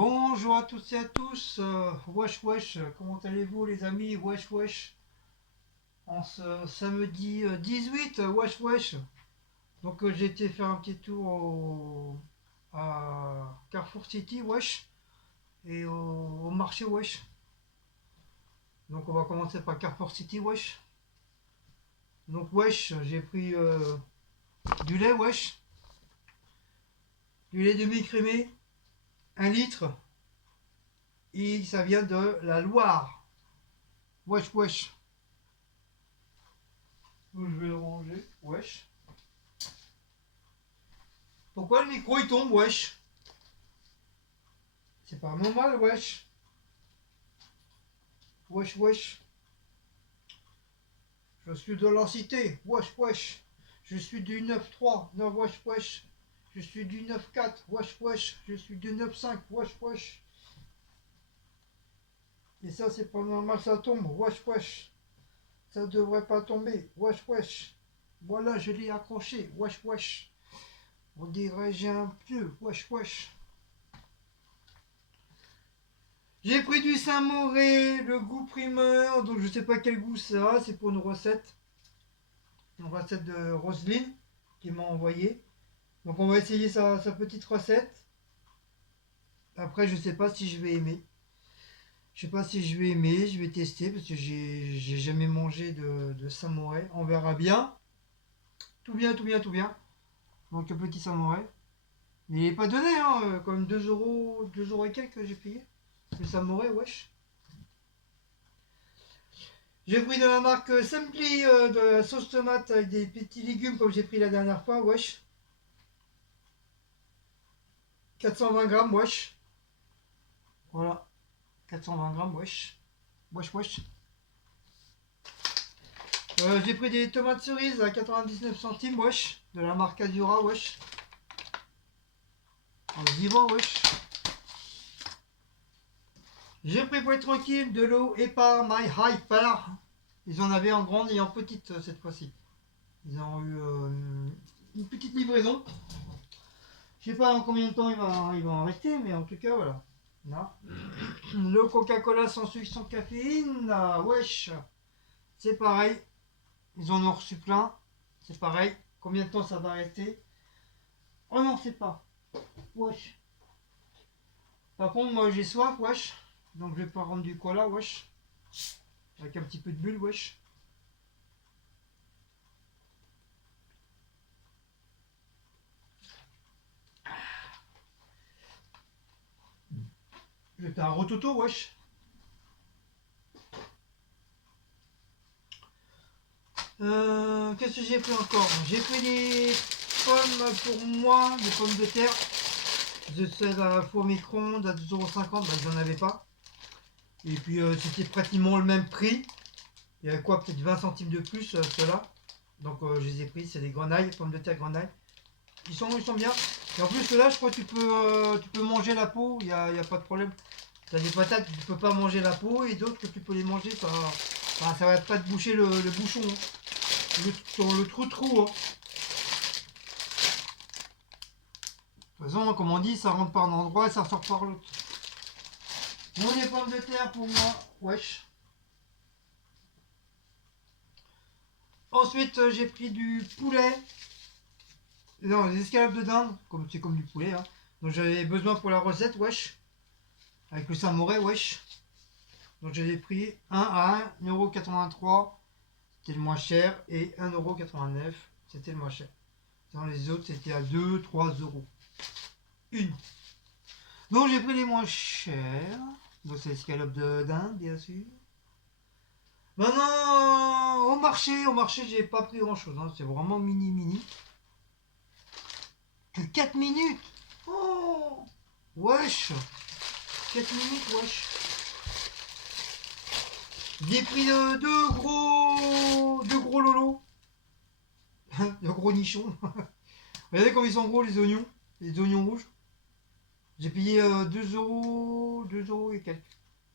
Bonjour à toutes et à tous, wesh wesh, comment allez-vous les amis, wesh wesh, en ce samedi 18, wesh wesh. Donc j'ai été faire un petit tour à Carrefour City, wesh, et au marché, wesh. Donc on va commencer par Carrefour City, wesh. Donc wesh, j'ai pris du lait, wesh, du lait demi-crémé, 1 litre, et ça vient de la Loire, wesh wesh. Donc, je vais le ranger, wesh. Pourquoi le micro il tombe, wesh? C'est pas normal, wesh. Wesh, wesh. Je suis de la cité, wesh, wesh. Je suis du 9-3, non, wesh, wesh. Je suis du 9-4, wesh, wesh. Je suis du 9-5, wesh, wesh. Et ça, c'est pas normal, ça tombe, wesh, wesh. Ça devrait pas tomber, wesh, wesh. Voilà, je l'ai accroché, wesh, wesh. On dirait j'ai un pneu, wesh, wesh. J'ai pris du Saint-Moré, le goût primeur, donc je sais pas quel goût ça a, c'est pour une recette de Roselyne qui m'a envoyé. Donc on va essayer sa petite recette. Après je sais pas si je vais aimer. Je sais pas si je vais aimer, je vais tester parce que j'ai jamais mangé de Saint-Moré. On verra bien. Tout bien, tout bien, tout bien. Donc le petit Saint-Moré. Mais il est pas donné, hein, quand même 2 euros, 2 euros et quelques que j'ai payé. Le Saint-Moré, wesh. J'ai pris de la marque Simply de la sauce tomate avec des petits légumes comme j'ai pris la dernière fois, wesh. 420 grammes, wesh. Voilà. 420 grammes, wesh. Wesh, wesh. J'ai pris des tomates cerises à 99 centimes, wesh. De la marque Azura, wesh. On y va, wesh. J'ai pris pour être tranquille de l'eau Epar My Hyper. Ils en avaient en grande et en petite cette fois-ci. Ils ont eu une petite livraison. Je sais pas en combien de temps il va en rester, mais en tout cas, voilà. Là. Le Coca-Cola sans sucre, sans caféine, wesh. C'est pareil. Ils en ont reçu plein. C'est pareil. Combien de temps ça va rester? On n'en sait pas. Wesh. Par contre, moi j'ai soif, wesh. Donc je vais pas rendre du cola, wesh. Avec un petit peu de bulle, wesh. Je vais faire un rototo, wesh. Qu'est-ce que j'ai pris encore? J'ai pris des pommes pour moi, des pommes de terre. De celles à four micro-ondes à 2,50 €, bah, ils n'en avaient pas. Et puis c'était pratiquement le même prix. Il y a quoi, peut-être 20 centimes de plus, ceux-là. Donc je les ai pris, c'est des grenailles, pommes de terre grenailles. Ils sont bien. Et en plus, ceux-là, je crois que tu peux manger la peau, il y a pas de problème. T'as des patates, tu peux pas manger la peau, et d'autres que tu peux les manger, ça va pas te boucher le bouchon, hein. Le trou. Hein. De toute façon, comme on dit, ça rentre par un endroit et ça sort par l'autre. Bon, les pommes de terre pour moi, wesh. Ensuite, j'ai pris du poulet. Non, des escalopes de dinde, c'est comme du poulet. Hein. Donc j'avais besoin pour la recette, wesh. Avec le Saint-Moré, wesh. Donc j'avais pris 1 à 1,83 €. C'était le moins cher. Et 1,89 €, c'était le moins cher. Dans les autres, c'était à 2-3 euros. Une. Donc j'ai pris les moins chers. Donc c'est l'escalope de dinde, bien sûr. Maintenant, au marché, j'ai pas pris grand chose. Hein. C'est vraiment mini. Que 4 minutes. Oh, wesh. 4 minutes, wesh. J'ai pris deux gros lolos. De gros nichons. Regardez comme ils sont gros les oignons rouges. J'ai payé 2 euros, 2 € et quelques.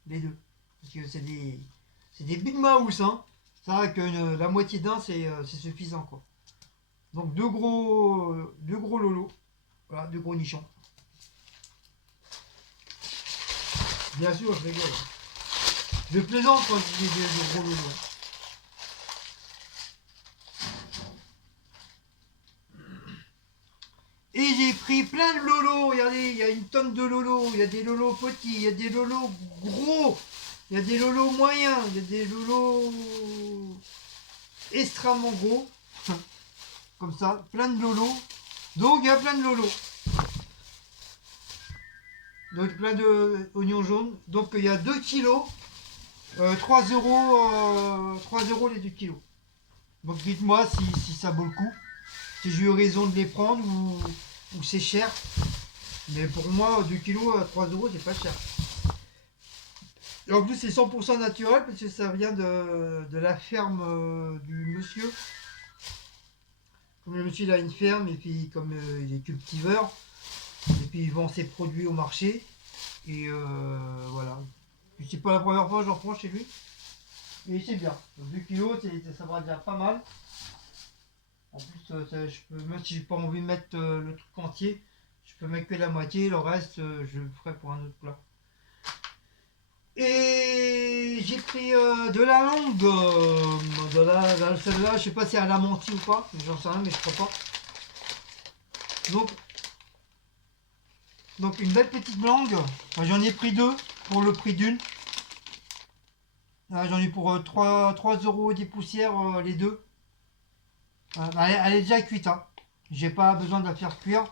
Les deux. Parce que c'est des big mouse, hein. Ça va que la moitié d'un, c'est suffisant, quoi. Donc deux gros lolos. Voilà, deux gros nichons. Bien sûr, je rigole. Je plaisante quand je dis des gros lolos. Et j'ai pris plein de lolos. Regardez, il y a une tonne de lolos. Il y a des lolos petits, il y a des lolos gros, il y a des lolos moyens, il y a des lolos extrêmement gros. Comme ça, plein de lolos. Donc il y a plein de lolos. Donc plein de oignons jaunes. Donc il y a 2 kilos. 3 euros, 3 euros les 2 kilos. Donc dites-moi si ça vaut le coup. Si j'ai eu raison de les prendre ou c'est cher. Mais pour moi, 2 kilos à 3 euros, c'est pas cher. Et en plus, c'est 100% naturel parce que ça vient de la ferme du monsieur. Comme le monsieur il a une ferme et puis comme il est cultiveur. Et puis il vend ses produits au marché. Et voilà. Puis c'est pas la première fois que j'en prends chez lui. Et c'est bien. Donc 2 kilos, ça va déjà pas mal. En plus, je peux, même si j'ai pas envie de mettre le truc entier, je peux mettre que la moitié, le reste, je le ferai pour un autre plat. Et j'ai pris de la langue, celle-là, je sais pas si elle a menti ou pas, j'en sais rien, mais je crois pas. Donc une belle petite langue, enfin, j'en ai pris 2 pour le prix d'une. J'en ai pour 3 euros des poussières les 2. Elle est déjà cuite, hein. J'ai pas besoin de la faire cuire.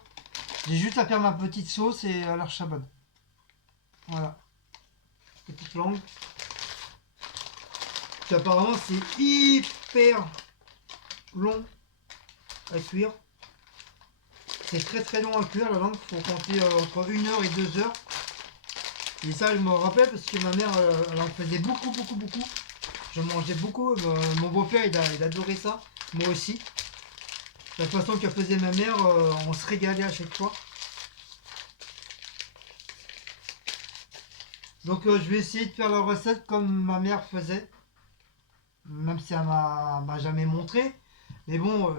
J'ai juste à faire ma petite sauce et à l'archabad. Voilà. Petite langue. Puis apparemment c'est hyper long à cuire. C'est très très long à cuire la langue. Il faut compter entre 1 heure et 2 heures. Et ça je me rappelle parce que ma mère elle en faisait beaucoup. Je mangeais beaucoup. Mon beau-père il adorait ça. Moi aussi. La façon qu'elle faisait ma mère, on se régalait à chaque fois. Donc je vais essayer de faire la recette comme ma mère faisait. Même si elle m'a jamais montré. Mais bon,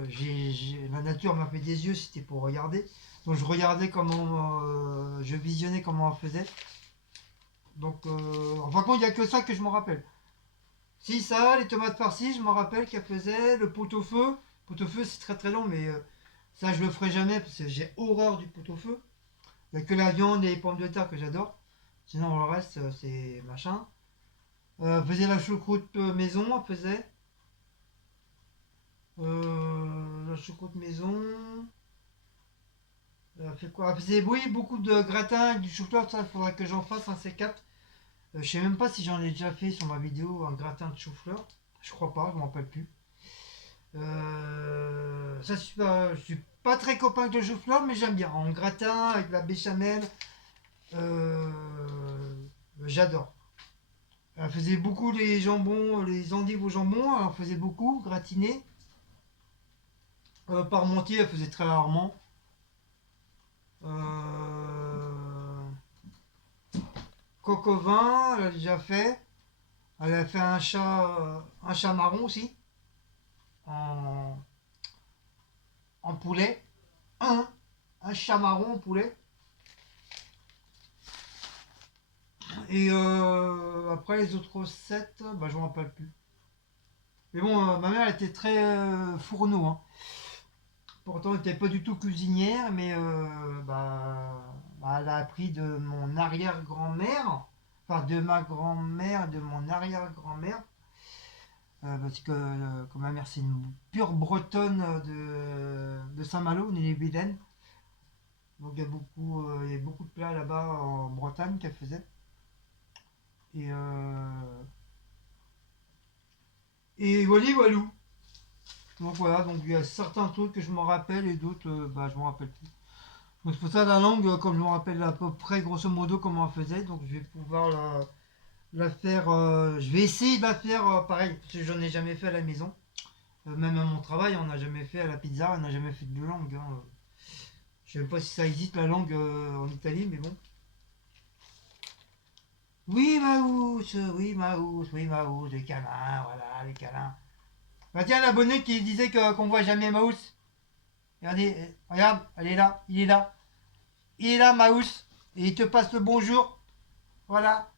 la nature m'a fait des yeux, c'était pour regarder. Donc je regardais comment, je visionnais comment elle faisait. Donc en fin de compte, il n'y a que ça que je me rappelle. Si ça, les tomates farcies, je me rappelle qu'elle faisait. Le pot-au-feu. Le pot-au-feu c'est très très long, mais ça je le ferai jamais parce que j'ai horreur du pot-au-feu. Il n'y a que la viande et les pommes de terre que j'adore. Sinon le reste c'est machin. Elle faisait la choucroute maison, elle faisait. La choucroute maison. Elle fait quoi? Elle faisait, oui, beaucoup de gratin, du chou-fleur, ça, il faudrait que j'en fasse un C4. Je sais même pas si j'en ai déjà fait sur ma vidéo, un gratin de chou-fleur. Je crois pas, je m'en rappelle plus. Ça, je suis pas très copain avec le chou-fleur, mais j'aime bien. En gratin, avec la béchamel, j'adore. Elle faisait beaucoup les jambons, les endives au jambon, elle en faisait beaucoup, gratinées. Parmentier, elle faisait très rarement. Coq au vin, elle a déjà fait. Elle a fait un chat marron aussi, en, en poulet. Un chat marron en poulet. Et après les autres recettes, bah, je ne me rappelle plus. Mais bon, ma mère elle était très fourneau, hein. Pourtant, elle n'était pas du tout cuisinière, mais elle a appris de mon arrière-grand-mère, enfin de ma grand-mère, de mon arrière-grand-mère, parce que comme ma mère c'est une pure bretonne de Saint-Malo, Néné-Vilaine. Donc il y a beaucoup de plats là-bas en Bretagne qu'elle faisait. Et, voilà, voilà. Donc voilà, donc il y a certains trucs que je me rappelle et d'autres, je me rappelle plus. Donc c'est pour ça la langue, comme je me rappelle à peu près grosso modo comment elle faisait, donc je vais pouvoir la faire, je vais essayer de la faire pareil, parce que j'en ai jamais fait à la maison. Même à mon travail, on n'a jamais fait à la pizza, on n'a jamais fait de langue, hein. Je ne sais pas si ça existe la langue en Italie, mais bon. Oui Maous, les câlins, voilà, les câlins. Bah tiens, l'abonné qui disait qu'on voit jamais Maous. Regardez, regarde, elle est là, il est là. Il est là, Maous. Et il te passe le bonjour. Voilà.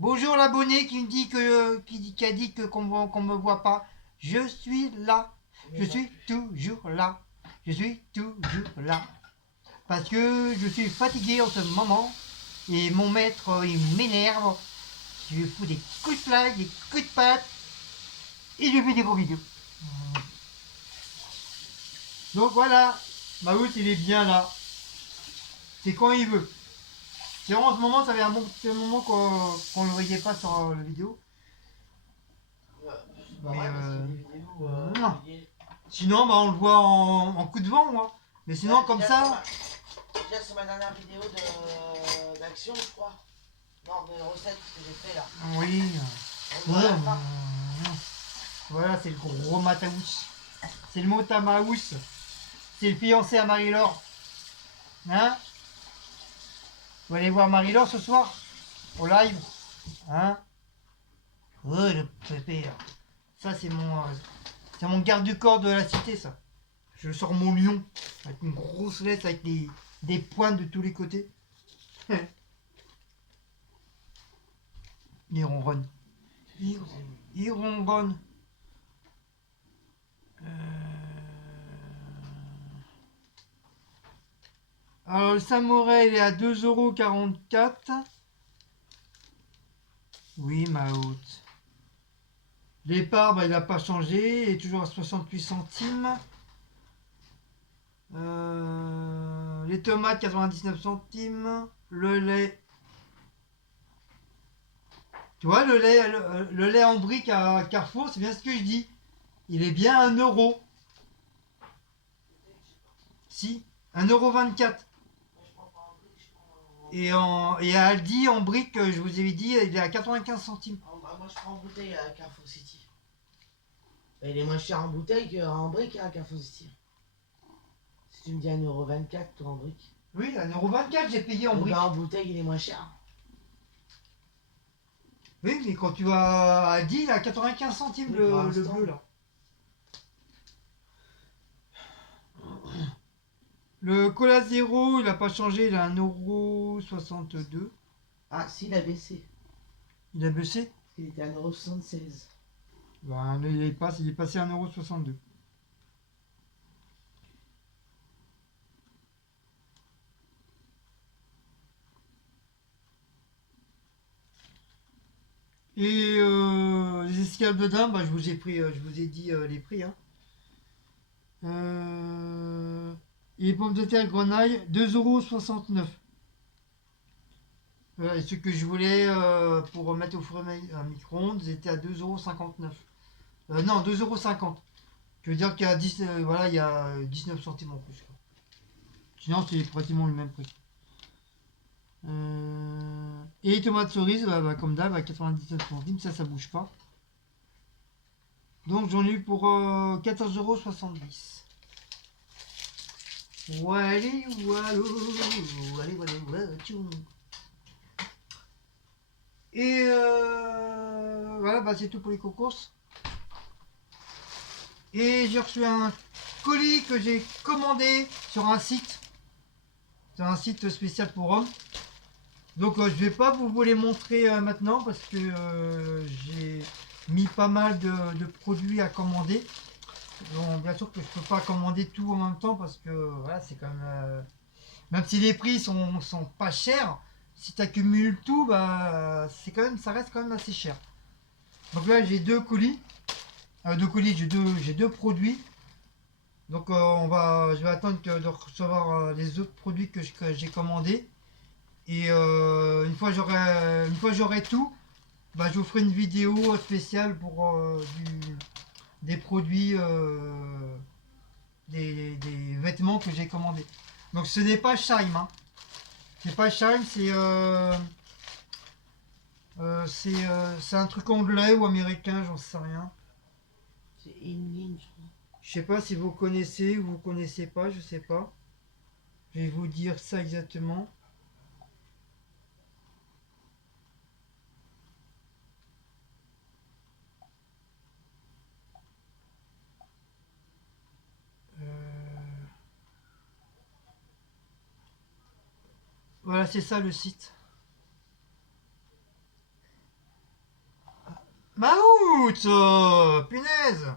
Bonjour l'abonné qui me dit qui a dit que qu'on me voit pas. Je suis là. Je suis toujours là. Je suis toujours là. Parce que je suis fatigué en ce moment. Et mon maître, il m'énerve. Je lui fous des coups de flag, des coups de patte. Et je lui fais des gros vidéos. Donc voilà. Maout, il est bien là. C'est quand il veut. C'est vraiment en ce moment, ça fait un moment qu'on le voyait pas sur la vidéo. C'est pas Mais vrai parce qu'il y a des vidéos. non. Sinon, bah, on le voit en coup de vent, moi. Mais sinon, comme ça. Déjà, c'est ma dernière vidéo d'action, je crois. Non, de recettes que j'ai fait là. Oui. Voilà, voilà, c'est le gros Mataous. C'est le mot Tamaous. C'est le fiancé à Marie-Laure. Hein? Vous allez voir Marie-Laure ce soir? Au live? Hein? Oh, le pépère. Ça, c'est mon garde du corps de la cité, ça. Je sors mon lion. Avec une grosse laisse, avec des pointes de tous les côtés. Il ronronne. Il ronronne. Alors, le samouraï, il est à 2,44 €. Oui, ma haute. L'épargne, bah, il n'a pas changé. Il est toujours à 68 centimes. Les tomates, 99 centimes. Le lait. Tu vois, le lait en brique à Carrefour, c'est bien ce que je dis. Il est bien à 1 €. Si, 1,24 €. Et à Aldi, en brique, je vous avais dit, il est à 95 centimes. Moi, je prends en bouteille à Carrefour City. Il est moins cher en bouteille qu'en brique à Carrefour City. Si tu me dis 1,24 € toi en brique. Oui, 1,24 € j'ai payé en brique. En bouteille, il est moins cher. Oui, mais quand tu vas à Aldi, il est à 95 centimes le bleu là. Le cola zéro, il n'a pas changé, il est à 1,62 €. Ah, si, il a baissé. Il a baissé? Parce qu'il était à 1,76 €. Ben, il est passé à 1,62 €. Et les escalades de dinde, bah, je vous ai dit les prix. Hein. Et les pommes de terre grenaille, 2,69 €. Voilà, et ce que je voulais pour mettre au four à micro-ondes, c'était à 2,59 €. Non, 2,50 €. Je veux dire qu'il y a voilà, il y a 19 centimes en plus. Quoi. Sinon, c'est pratiquement le même prix. Et les tomates cerises, comme d'hab, à 97 centimes, ça bouge pas. Donc j'en ai eu pour 14,70 €. Wally, wallo, wally, wally, wally. Et voilà, bah, c'est tout pour les concourses. Et j'ai reçu un colis que j'ai commandé sur un site. C'est un site spécial pour hommes. Donc je vais pas vous les montrer maintenant parce que j'ai mis pas mal de produits à commander. Donc bien sûr que je peux pas commander tout en même temps parce que voilà, c'est quand même si les prix sont pas chers, si tu accumules tout, bah ça reste quand même assez cher. Donc là j'ai deux colis, j'ai deux produits. Donc je vais attendre de recevoir les autres produits que j'ai commandés. Et une fois j'aurai tout, bah, je vous ferai une vidéo spéciale pour des produits, des vêtements que j'ai commandés. Donc ce n'est pas Shime, hein. C'est pas Shime, c'est un truc anglais ou américain, j'en sais rien. C'est Inline, je crois. Je sais pas si vous connaissez ou vous connaissez pas, je sais pas. Je vais vous dire ça exactement. Voilà, c'est ça le site. Maout, punaise.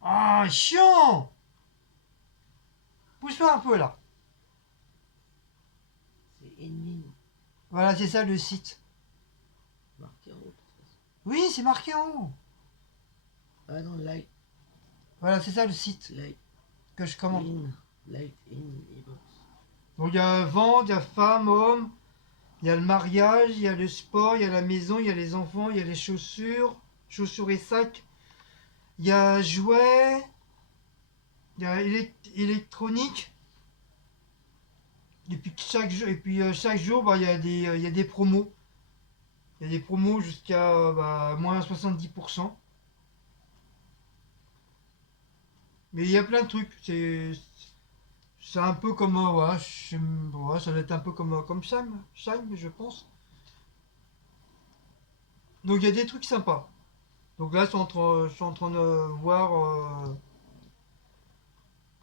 Ah, chiant. Pousse-toi un peu là. C'est ennemi. Voilà, c'est ça le site. Marqué en haut, de toute façon. Oui, c'est marqué en haut. Ah non, light, Voilà, c'est ça le site light que je commande. light in, e-box. Donc il y a vente, il y a femme, homme, il y a le mariage, il y a le sport, il y a la maison, il y a les enfants, il y a les chaussures, chaussures et sacs. Il y a jouets, il y a électronique. Et puis chaque jour, bah, il y a des promos. Il y a des promos jusqu'à moins 70%. Mais il y a plein de trucs. C'est un peu comme. Ouais, ouais, ça doit être un peu comme Shine, je pense. Donc il y a des trucs sympas. Donc là, je suis en train de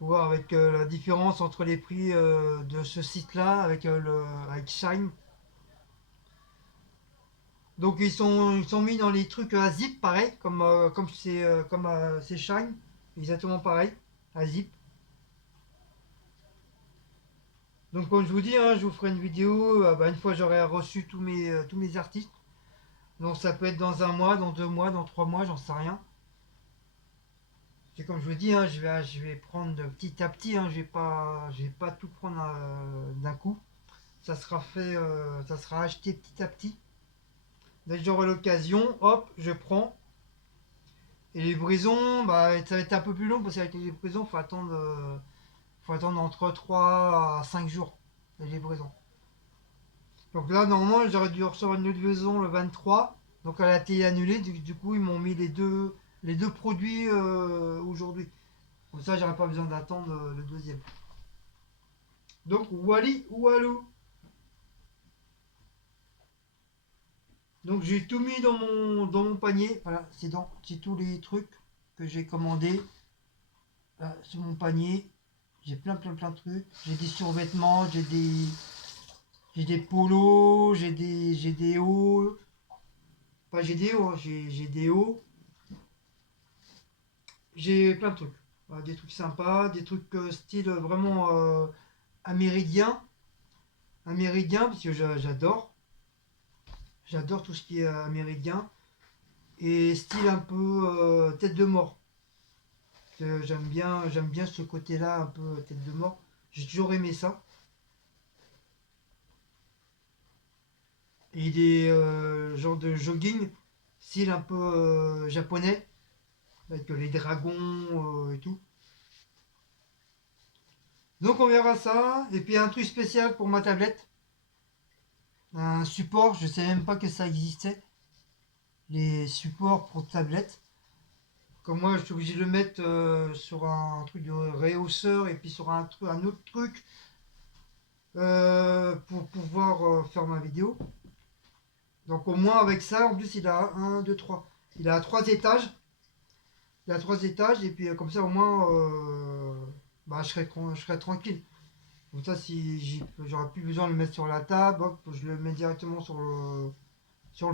voir avec la différence entre les prix de ce site-là avec Shine. Donc ils sont mis dans les trucs à zip pareil, comme c'est Shine, exactement pareil, à zip. Donc comme je vous dis, hein, je vous ferai une vidéo une fois j'aurai reçu tous mes artistes. Donc ça peut être dans un mois, dans 2 mois, dans 3 mois, j'en sais rien. C'est comme je vous dis, hein, je vais prendre petit à petit, hein, je vais pas tout prendre d'un coup. Ça sera acheté petit à petit. Dès que j'aurai l'occasion, hop, je prends. Et les livraisons, ça va être un peu plus long parce qu'avec les livraisons, faut attendre entre 3 à 5 jours les livraisons. Donc là, normalement, j'aurais dû recevoir une livraison le 23. Donc elle a été annulée. Du coup, ils m'ont mis les deux produits aujourd'hui. Comme ça, j'aurais pas besoin d'attendre le deuxième. Donc, Wally Walou. Donc, j'ai tout mis dans mon panier. Voilà, c'est tous les trucs que j'ai commandés sur mon panier. J'ai plein de trucs. J'ai des survêtements, j'ai des polos, j'ai des hauts. Enfin, j'ai des hauts, hein, j'ai des hauts. J'ai plein de trucs. Voilà, des trucs sympas, des trucs style vraiment américain. Américain, parce que j'adore. J'adore tout ce qui est américain. Et style un peu tête de mort. J'aime bien ce côté-là, un peu tête de mort. J'ai toujours aimé ça. Et des genres de jogging, style un peu japonais, avec les dragons et tout. Donc on verra ça. Et puis un truc spécial pour ma tablette. Un support, je sais même pas que ça existait. Les supports pour tablette. Comme moi, je suis obligé de le mettre sur un truc de réhausseur et puis sur un autre truc pour pouvoir faire ma vidéo. Donc au moins avec ça, en plus il a un 2 3 Il a 3 étages. Il a 3 étages et puis comme ça au moins je serai tranquille. Comme ça si j'aurais plus besoin de le mettre sur la table, hop, je le mets directement sur le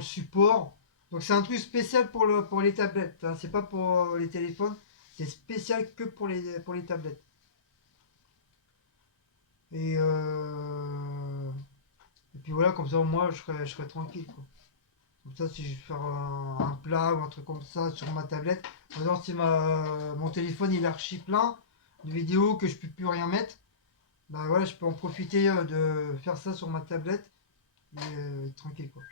support. Donc c'est un truc spécial pour les tablettes, hein. C'est pas pour les téléphones, c'est spécial que pour les tablettes. Et, et puis voilà, comme ça au moins je serai tranquille, quoi. Comme ça, si je vais faire un plat ou un truc comme ça sur ma tablette, par exemple, si mon téléphone il est archi plein de vidéos que je peux plus rien mettre, bah voilà, je peux en profiter de faire ça sur ma tablette et être tranquille, quoi.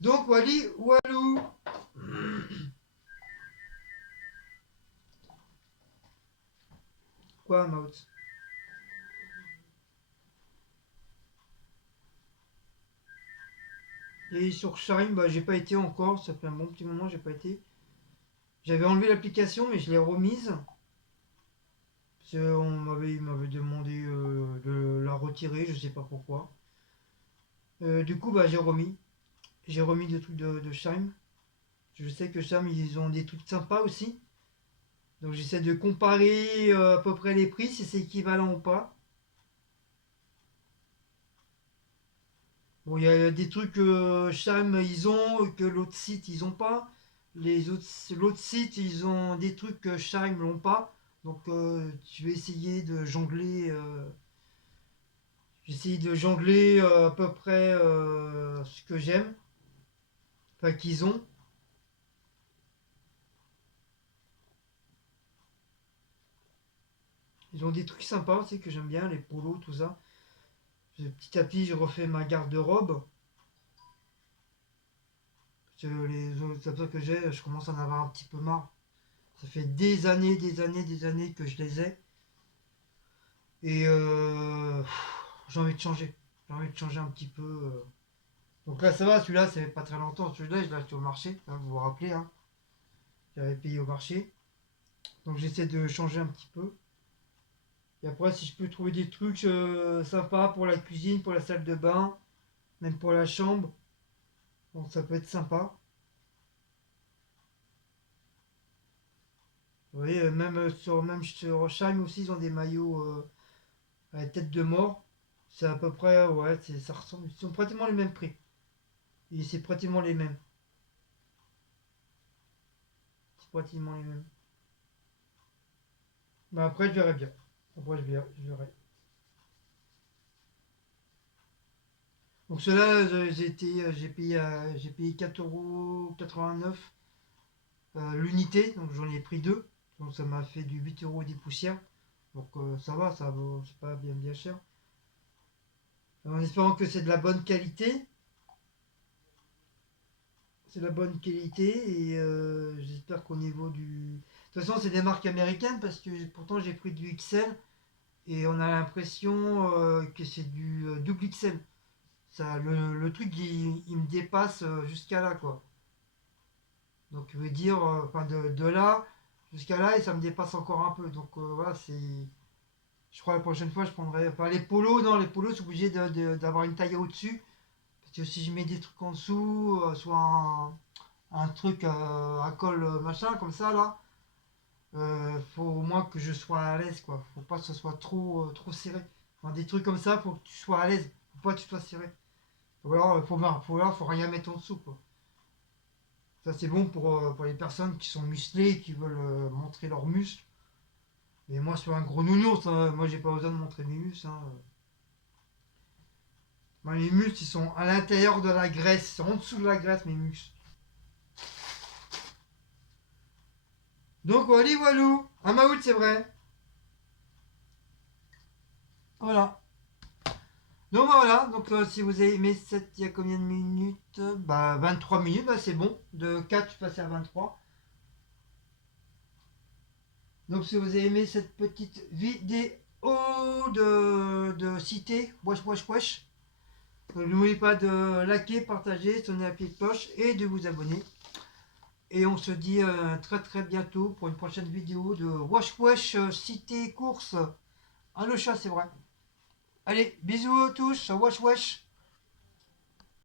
Donc, Wally, Walou. Quoi, Maut? Et sur Shine, bah, j'ai pas été encore, ça fait un bon petit moment, j'ai pas été. J'avais enlevé l'application, mais je l'ai remise. Parce qu'on il m'avait demandé de la retirer, je sais pas pourquoi. Du coup, bah, j'ai remis. J'ai remis des trucs de Shine. Je sais que Shine, ils ont des trucs sympas aussi. Donc j'essaie de comparer à peu près les prix, si c'est équivalent ou pas. Bon, il y a des trucs que Chime ils ont, que l'autre site ils ont pas. L'autre site ils ont des trucs que Chime l'ont pas. Donc je vais essayer de jongler. J'essaye de jongler à peu près ce que j'aime. Enfin qu'ils ont. Ils ont des trucs sympas aussi que j'aime bien, les polos, tout ça. Petit à petit, je refais ma garde-robe. Parce que les autres habits que j'ai, je commence à en avoir un petit peu marre. Ça fait des années que je les ai. Et j'ai envie de changer. J'ai envie de changer un petit peu. Donc là, ça va, celui-là, ça fait pas très longtemps. Celui-là, je l'ai acheté au marché. Hein, vous vous rappelez, hein. J'avais payé au marché. Donc j'essaie de changer un petit peu. Et après, si je peux trouver des trucs sympas pour la cuisine, pour la salle de bain, même pour la chambre, bon, ça peut être sympa. Vous voyez, même sur Shime aussi, ils ont des maillots à la tête de mort. C'est à peu près, ouais, ça ressemble. Ils sont pratiquement les mêmes prix. Et c'est pratiquement les mêmes. C'est pratiquement les mêmes. Mais après, je verrai bien. Après, je verrai. Donc ceux-là, j'ai payé 4,89 € l'unité. Donc j'en ai pris deux. Donc ça m'a fait du 8 € des poussières. Donc ça va, c'est pas bien cher. En espérant que c'est de la bonne qualité. C'est de la bonne qualité et j'espère qu'au niveau du... De toute façon, c'est des marques américaines parce que pourtant j'ai pris du XL et on a l'impression que c'est du double XL. Ça, le truc, il me dépasse jusqu'à là, quoi. Donc, je veux dire, enfin, de là jusqu'à là et ça me dépasse encore un peu. Donc, voilà, c'est... Je crois la prochaine fois, je prendrai... Enfin, les polos, non, les polos, je suis obligé d'avoir une taille au-dessus. Parce que si je mets des trucs en dessous, soit un truc à col machin comme ça là, faut au moins que je sois à l'aise quoi. Faut pas que ce soit trop serré. Enfin, des trucs comme ça, faut que tu sois à l'aise. Faut pas que tu sois serré. Ou alors faut rien mettre en dessous quoi. Ça c'est bon pour les personnes qui sont musclées et qui veulent montrer leurs muscles. Mais moi je suis un gros nounours, hein. Moi j'ai pas besoin de montrer mes muscles. Hein. Moi, mes muscles ils sont à l'intérieur de la graisse, ils sont en dessous de la graisse mes muscles. Donc voilà, voilou, un maout c'est vrai. Voilà. Donc voilà, donc si vous avez aimé cette, il y a combien de minutes? Bah 23 minutes, bah, c'est bon. De 4 je suis passé à 23. Donc si vous avez aimé cette petite vidéo de cité, wesh wesh wesh, n'oubliez pas de liker, partager, sonner la petite cloche et de vous abonner. Et on se dit très bientôt pour une prochaine vidéo de wesh wesh cité course. Ah le chat c'est vrai. Allez, bisous à tous, wesh wesh.